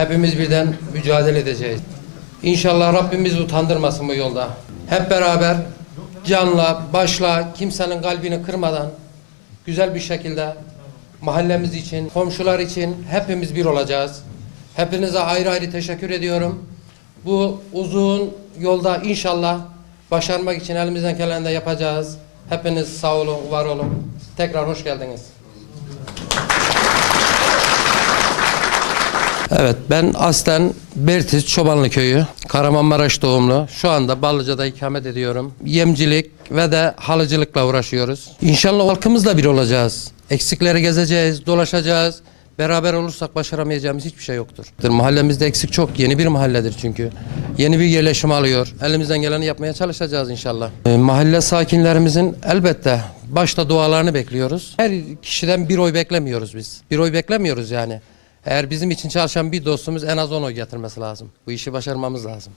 Hepimiz birden mücadele edeceğiz. İnşallah Rabbimiz utandırmasın bu yolda. Hep beraber canla, başla, kimsenin kalbini kırmadan güzel bir şekilde mahallemiz için, komşular için hepimiz bir olacağız. Hepinize ayrı ayrı teşekkür ediyorum. Bu uzun yolda inşallah başarmak için elimizden geleni de yapacağız. Hepiniz sağ olun, var olun. Tekrar hoş geldiniz. Evet ben aslen Bertiz Çobanlı Köyü, Kahramanmaraş doğumlu. Şu anda Ballıca'da ikamet ediyorum. Yemcilik ve de halıcılıkla uğraşıyoruz. İnşallah halkımızla bir olacağız. Eksikleri gezeceğiz, dolaşacağız. Beraber olursak başaramayacağımız hiçbir şey yoktur. Mahallemizde eksik çok. Yeni bir mahalledir çünkü. Yeni bir yerleşim alıyor. Elimizden geleni yapmaya çalışacağız inşallah. Ee, mahalle sakinlerimizin elbette başta dualarını bekliyoruz. Her kişiden bir oy beklemiyoruz biz. Bir oy beklemiyoruz yani. Eğer bizim için çalışan bir dostumuz en az 10 oy getirmesi lazım. Bu işi başarmamız lazım.